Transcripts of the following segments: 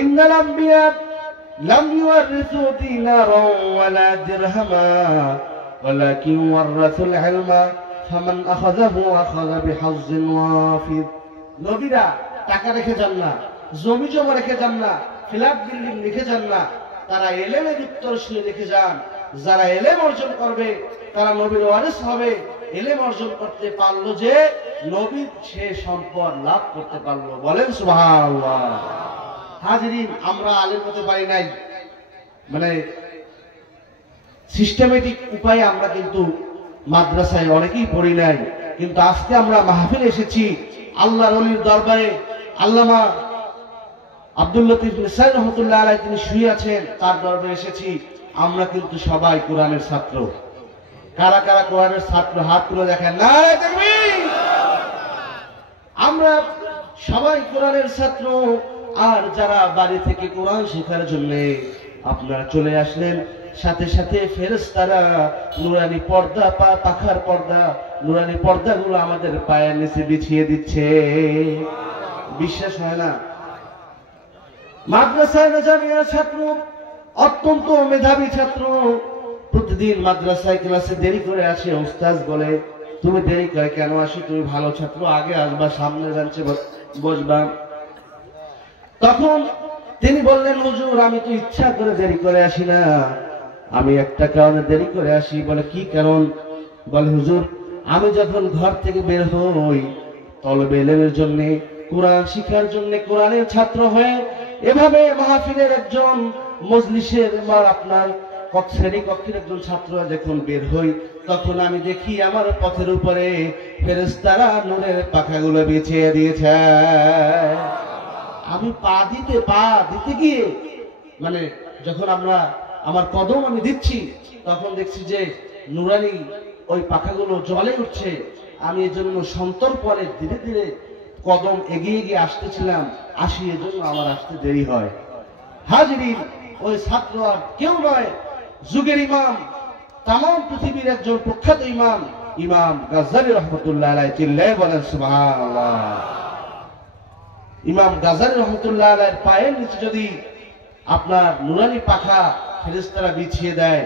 ইন্নাল আম্বিয়া লাম ইউরিসু দিনারান ওয়ালা দিরহামা ওয়ালাকিন ওয়ারাসুল ইলমা ফামান আখাযাহু আখাযা বিহাজ্জিন ওয়াফির। নবীরা টাকা রেখে যান না, জমি জমা রেখে যান না, ফ্ল্যাট বিল্ডিং রেখে যান না, তারা এলেমের উত্তরসূরি রেখে যান। যারা এলেম অর্জন করবে তারা নবীর ওয়ারিস হবে। এলেম অর্জন করতে পারলো যে নবীর সে সম্পদ লাভ করতে পারলো। বলেন সুবহানাল্লাহ। হাজিরিন, আমরা আলেম হতে পারি নাই, মানে সিস্টেমেটিক উপায়ে আমরা কিন্তু মাদ্রাসায় অনেকেই পড়ি নাই, কিন্তু আজকে আমরা মাহফিলে এসেছি আল্লাহর ওলির দরবারে। আল্লামা আব্দুল লতিফ নিসাই রহমাতুল্লাহ আলাইহি তিনি শুয়ে আছেন, তার দরবারে এসেছি। আমরা কিন্তু সবাই কোরআনের ছাত্র। কারা কারা কোরআনের ছাত্র হাত তুলে দেখেন। নারে তাকবীর। আমরা সবাই কোরআনের ছাত্র। আর যারা বাড়ি থেকে কোরআন শেখার জন্য আপনারা চলে আসলেন, সাথে সাথে ফেরেশতারা নুরানি পর্দা, পাখার পর্দা, নুরানি পর্দাগুলো আমাদের পায়ের নিচে বিছিয়ে দিচ্ছে। বিশ্বাস হয় না? মাদ্রাসায় জামিয়ার ছাত্র, অত্যন্ত মেধাবী ছাত্র, প্রতিদিন মাদ্রাসায় ক্লাসে দেরি করে আসে। উস্তাদ বলে, তুমি দেরি করে কেন আসো? তুমি ভালো ছাত্র, আগে আসবা, সামনে যাচ্ছে বসবা। তখন তিনি বললেন, হুজুর আমি তো ইচ্ছা করে দেরি করে আসি না, আমি একটা কারণে দেরি করে আসি। বলে, কি কারণ? বলে, হুজুর আমি যখন ঘর থেকে বের হই তলবে ইলমের জন্য, কোরআন শিখার জন্য, কোরআনের ছাত্র হয়ে এভাবে মাহফিলের একজন মজলিসের বা আপনার শ্রেণী কক্ষের একজন ছাত্র যখন বের হই, তখন আমি দেখি আমার পথের উপরে ফেরেশতারা নূরের পাখাগুলো বিছিয়ে দিয়েছে। আমি পা দিতে গিয়ে, মানে যখন আমার কদম আমি দিচ্ছি, তখন দেখছি যে নুরানি ওই পাখাগুলো জ্বলে উঠছে। আমি এজন্য সন্তর্পণে ধীরে ধীরে কদম এগিয়ে গিয়ে আসতেছিলাম, এজন্য আমার আসতে দেরি হয়। হাজিরিন, ওই ছাত্র আর কেউ নয়, যুগের ইমাম, তাম পৃথিবীর একজন প্রখ্যাত ইমাম, ইমাম গাজ্জালি রহমতুল্লাহ আলাইহি। চিল্লায়ে বলেন সুবহানাল্লাহ। ইমাম গাজ্জালি রহমতুল্লাহ আলাইহির পায়ের নিচে যদি আপনার নুরানি পাখা ফেরেশতারা বিছিয়ে দেয়,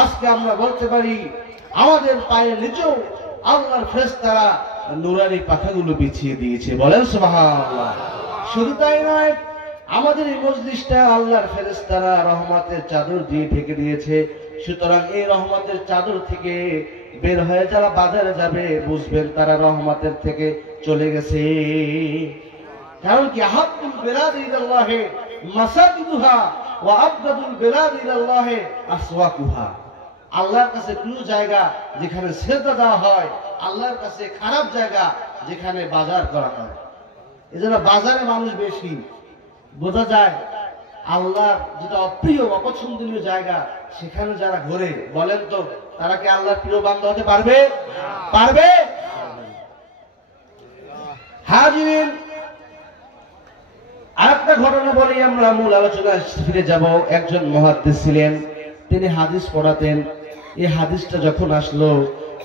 আজকে আমরা বলতে পারি আমাদের পায়ের নিচেও আল্লাহর ফেরেশতারা নুরানি পাখাগুলো বিছিয়ে দিয়েছে। বলেন সুবহানাল্লাহ। শুধু তাই নয়, আমাদের এই মজলিসটা আল্লাহর ফেরেশতারা রহমতের চাদর দিয়ে ঢেকে দিয়েছে। সুতরাং এই রহমতের চাদর থেকে বের হয়ে যারা বাজারে যাবে, বুঝবেন তারা রহমতের থেকে চলে গেছে। কারণ কি, আহাব্বুল বিলাদ ইলাল্লাহি মাসাজিদুহা ওয়া আবগাদুল বিলাদ ইলাল্লাহি আসওয়াকুহা। আল্লাহর কাছে প্রিয় জায়গা যেখানে সিজদা দেওয়া হয়, আল্লাহর কাছে খারাপ জায়গা যেখানে বাজার করা হয়। এজন্য বাজারে মানুষ বেশি। বোঝা যায় আল্লাহর যেটা অপ্রিয় অপছন্দনীয় জায়গা, সেখানে যারা ঘোরে, বলেন তো তারা কি আল্লাহর প্রিয় বান্দা হতে পারবে? পারবে? হাজিরিন, আরেকটা ঘটনা বলি, আমরা মূল আলোচনায় ফিরে যাব। একজন মুহাদ্দিস ছিলেন, তিনি হাদিস পড়াতেন। এই হাদিসটা যখন আসলো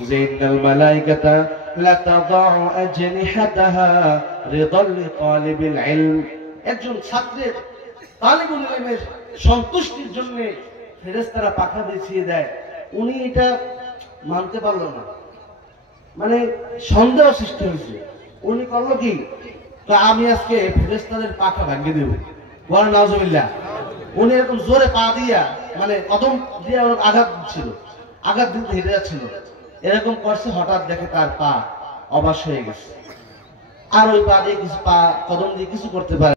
যে ইন্নাল মালাইকাতা লা তাদাউ আজনিহাতাহা রিদাল লিতালিবিল ইলম, একজন ছাত্রের তালিবুল ইলমের সন্তুষ্টির জন্য ফেরেশতারা পাখা বিছিয়ে দেয়। উনি এটা মানতে পারলো না, মানে সন্দেহ সৃষ্টি হয়েছে। উনি করলো কি, আমি আজকে ফেরেশতাদের পাখা ভাঙিয়ে দেব। বলেন নাউজুবিল্লাহ। উনি এরকম জোরে পা দিয়া, মানে কদম দিয়ে আঘাত দিচ্ছিল, আঘাত দিতে হেঁটে যাচ্ছিল, এরকম করছে। হঠাৎ দেখে তার পা অবশ হয়ে গেছে, আর ওই পা দিয়ে কদম দিয়ে কিছু করতে পারে।